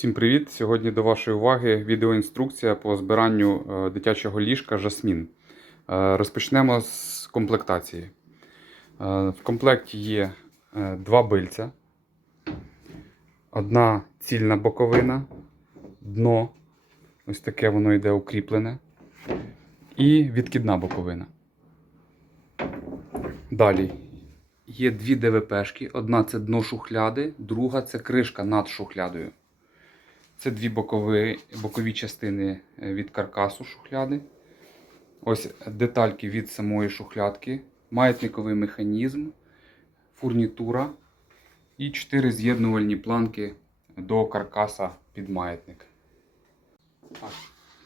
Всім привіт! Сьогодні до вашої уваги відеоінструкція по збиранню е, дитячого ліжка Жасмін. Е, Розпочнемо з комплектації. Е, В комплекті є два бильця, одна цільна боковина, дно, ось таке воно йде укріплене, і відкидна боковина. Далі є дві ДВПшки. Одна це дно шухляди, друга це кришка над шухлядою. Це дві бокові, бокові частини е, від каркасу шухляди. Ось детальки від самої шухлядки, маятниковий механізм, фурнітура і чотири з'єднувальні планки до каркаса під маятник.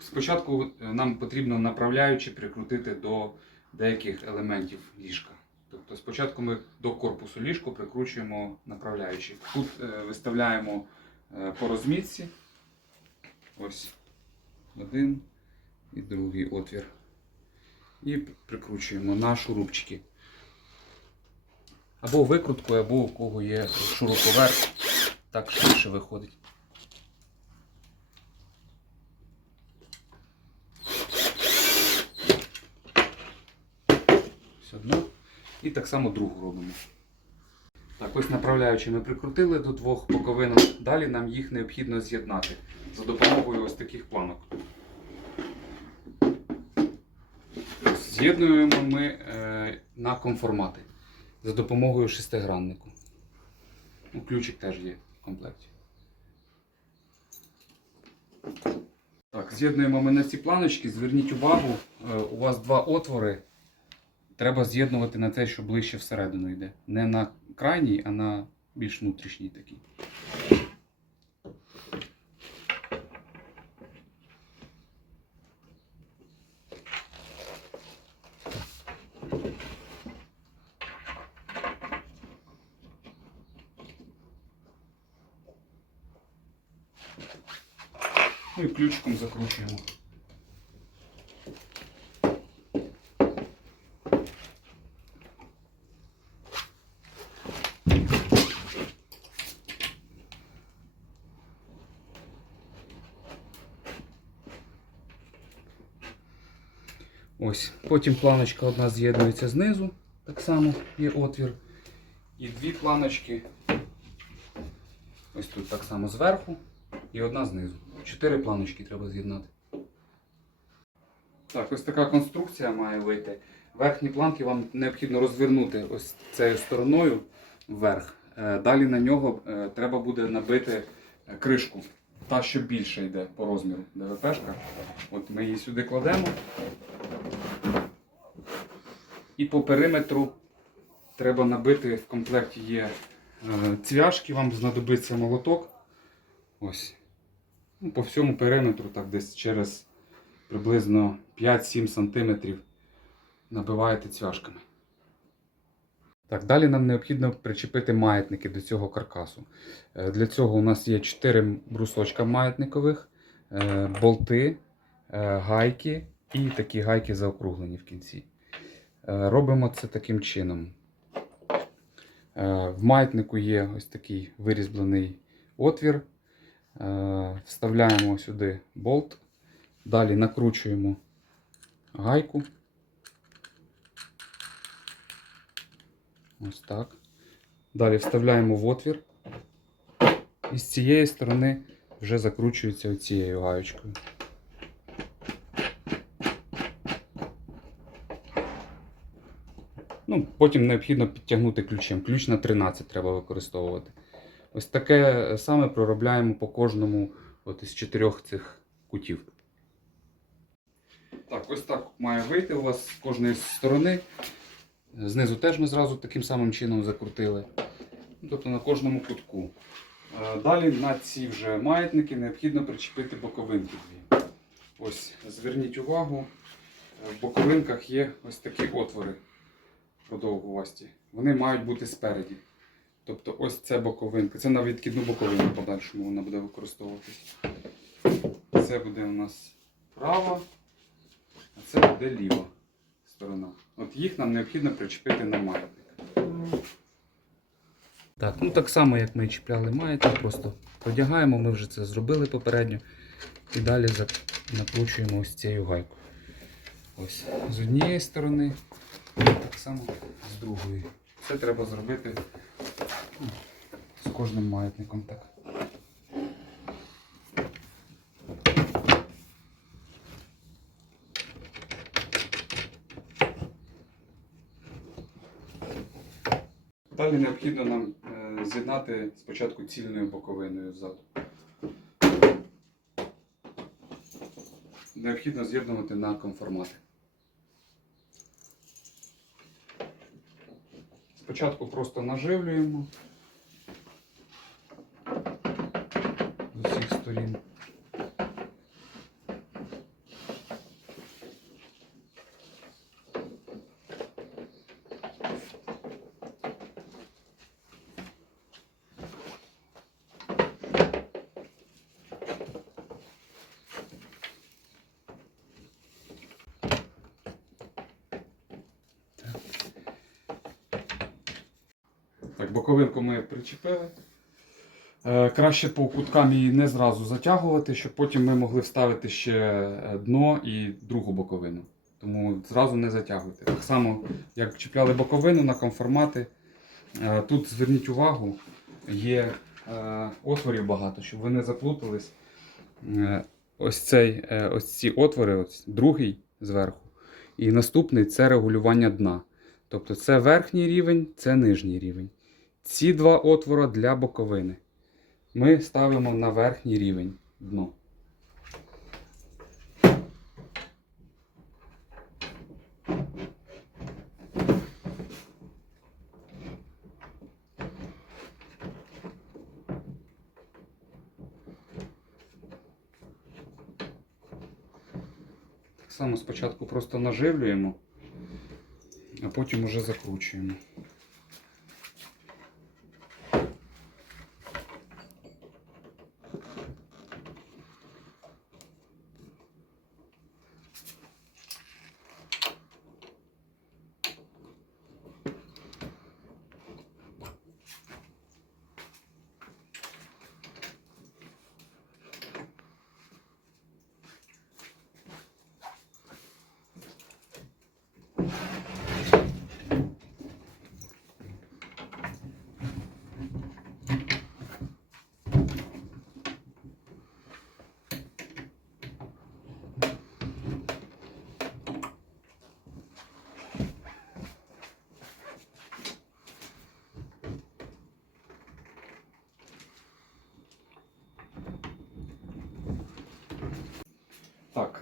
Спочатку е, нам потрібно направляючи прикрутити до деяких елементів ліжка. Тобто спочатку ми до корпусу ліжку прикручуємо направляючі. Тут е, виставляємо по розмітці. Ось один і другий отвір. І прикручуємо на шурупчики. Або викруткою, або у кого є шуруповерт, так швидше виходить. Ось одну. І так само другу робимо. Ось направляючи ми прикрутили до двох боковин. Далі нам їх необхідно з'єднати за допомогою ось таких планок. З'єднуємо ми е, на конформати за допомогою шестиграннику. Ну, ключик теж є в комплекті. Так, з'єднуємо ми на ці планочки. Зверніть увагу, е, у вас два отвори. Треба з'єднувати на те, що ближче всередину йде. Не на крайній, а на більш внутрішній такий. Ну і ключиком закручуємо. Ось. Потім планочка одна з'єднується знизу, так само є отвір. І дві планочки. Ось тут так само зверху і одна знизу. Чотири планочки треба з'єднати. Так, ось така конструкція має вийти. Верхні планки вам необхідно розвернути ось цією стороною вверх. Е, Далі на нього е, треба буде набити е, кришку. Та, що більше йде по розміру ДВПшка. От ми її сюди кладемо. І по периметру треба набити в комплекті є е, цвяшки, вам знадобиться молоток. Ось. Ну, по всьому периметру, так десь через приблизно 5-7 см набиваєте цвяшками. Так, далі нам необхідно причепити маятники до цього каркасу. Е, Для цього у нас є 4 брусочка маятникових, е, болти, гайки і такі гайки заокруглені в кінці. Е, Робимо це таким чином. Е, В маятнику є ось такий вирізблений отвір. Е, Вставляємо сюди болт. Далі накручуємо гайку. Ось так. Далі вставляємо в отвір. І з цієї сторони вже закручується оцією гаєчкою. Ну, потім необхідно підтягнути ключем. Ключ на 13 треба використовувати. Ось таке саме проробляємо по кожному от із чотирьох цих кутів. Так, ось так має вийти у вас з кожної сторони. Знизу теж ми зразу таким самим чином закрутили. Ну, Тобто на кожному кутку. Е, Далі на ці вже маятники необхідно причепити боковинки дві. Ось, зверніть увагу, е, в боковинках є ось такі отвори продовгувасті. Вони мають бути спереді. Тобто ось це боковинка. Це на відкидну боковину подальшому вона буде використовуватись. Це буде у нас права, а це буде ліва сторона. От їх нам необхідно причепити на маятник. Так, ну так само, як ми чіпляли маятник, просто продягаємо, ми вже це зробили попередньо. І далі накручуємо ось цією гайкою. Ось з однієї сторони, так само з другої. Це треба зробити з кожним маятником так. Далі необхідно нам е, з'єднати спочатку цільною боковиною ззаду. Необхідно з'єднувати на конформати. Спочатку просто наживлюємо з усіх сторін. Так, боковинку ми причепили. Е, Краще по куткам її не зразу затягувати, щоб потім ми могли вставити ще е, дно і другу боковину. Тому зразу не затягуйте. Так само, як чіпляли боковину на конформати, е, тут зверніть увагу, є отворів багато, щоб ви не заплутались. Ось, цей, ось ці отвори, ось другий зверху. І наступний це регулювання дна. Тобто це верхній рівень, це нижній рівень. Ці два отвори для боковини. Ми ставимо на верхній рівень дно. Так само спочатку просто наживлюємо, а потім уже закручуємо.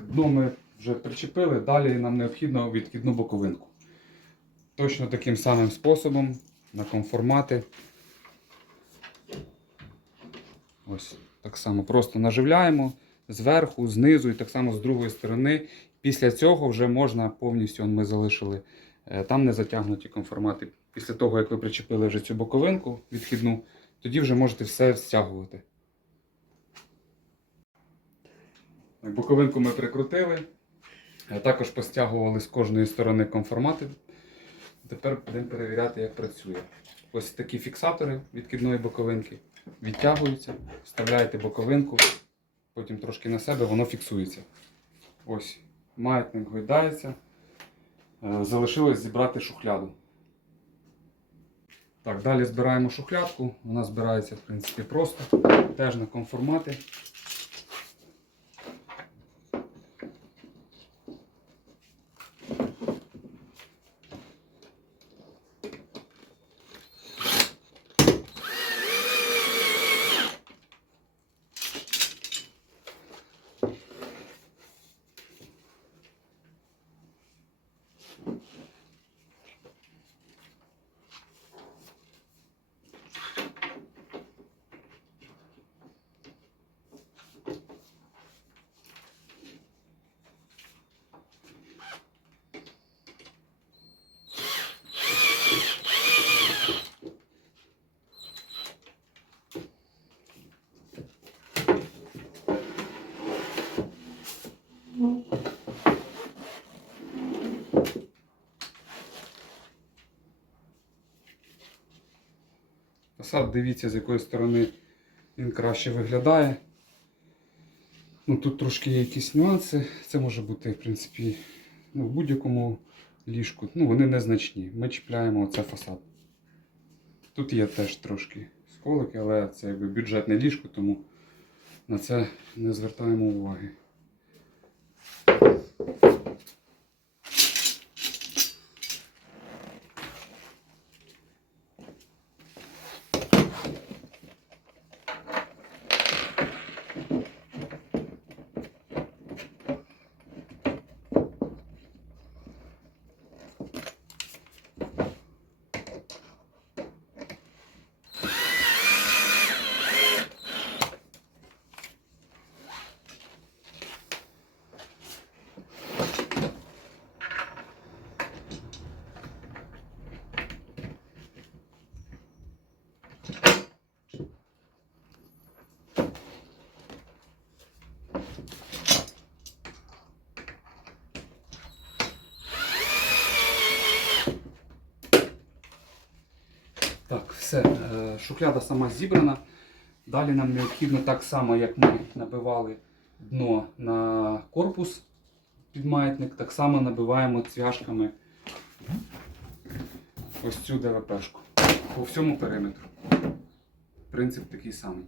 Дно ми вже причепили, далі нам необхідно відкидну боковинку. Точно таким самим способом на конформати. Ось так само просто наживляємо зверху, знизу і так само з другої сторони. Після цього вже можна повністю, ми залишили, е, там не затягнуті конформати. Після того, як ви причепили вже цю боковинку відхідну, тоді вже можете все стягувати. Боковинку ми прикрутили. Е, Також постягували з кожної сторони конформати. Тепер будемо перевіряти, як працює. Ось такі фіксатори відкидної боковинки відтягуються, вставляєте боковинку, потім трошки на себе, воно фіксується. Ось, маятник гойдається. Е, Залишилось зібрати шухляду. Так, далі збираємо шухлядку. Вона збирається, в принципі, просто. Теж на конформати. Фасад, дивіться, з якої сторони він краще виглядає. Ну, тут трошки є якісь нюанси. Це може бути, в принципі, ну, в будь-якому ліжку. Ну, вони незначні. Ми чіпляємо оце фасад. Тут є теж трошки сколики, але це якби бюджетне ліжко, тому на це не звертаємо уваги. Так, все. е, Шухляда сама зібрана. Далі нам необхідно так само, як ми набивали дно на корпус під маятник, так само набиваємо цвяшками ось цю ДВПшку по всьому периметру. Принцип такий самий.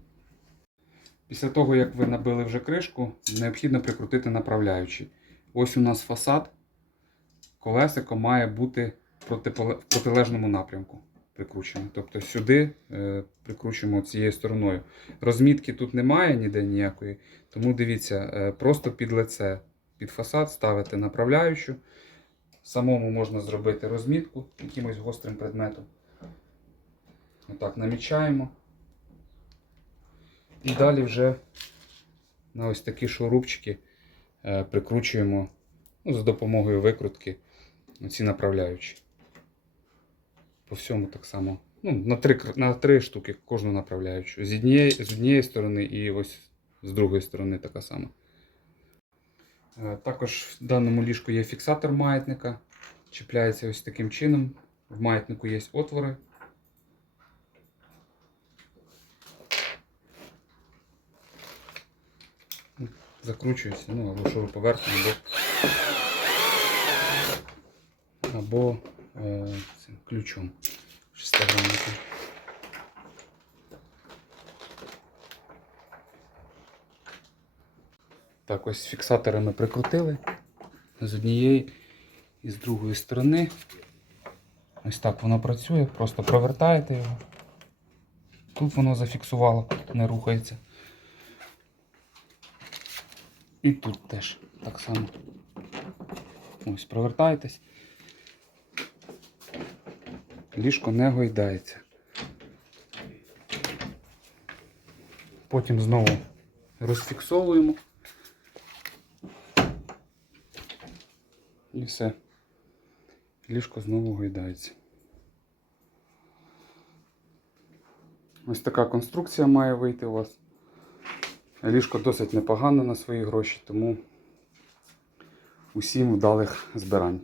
Після того, як ви набили вже кришку, необхідно прикрутити направляючий. Ось у нас фасад. Колесико має бути в протилежному напрямку прикручено. Тобто сюди е, прикручуємо цією стороною. Розмітки тут немає ніде ніякої, тому дивіться, е, просто під лице, під фасад ставити направляючу. Самому можна зробити розмітку якимось гострим предметом. Отак намічаємо. І далі вже на ось такі шурупчики е, прикручуємо ну, за допомогою викрутки ці направляючі. По всьому так само. Ну, на три, кр- на три штуки кожну направляючу. З однієї, з однієї сторони і ось з другої сторони така сама. Е, Також в даному ліжку є фіксатор маятника. Чіпляється ось таким чином. В маятнику є отвори. Ну, Закручується, ну або шуруповертом, або, або е, цим ключом шестигранником. Так, ось фіксатори ми прикрутили з однієї і з другої сторони. Ось так воно працює, просто провертаєте його. Тут воно зафіксувало, не рухається. І тут теж так само. Ось провертаєтесь. Ліжко не гойдається. Потім знову розфіксовуємо. І все. Ліжко знову гойдається. Ось така конструкція має вийти у вас. Ліжко досить непогане на свої гроші, тому усім вдалих збирань.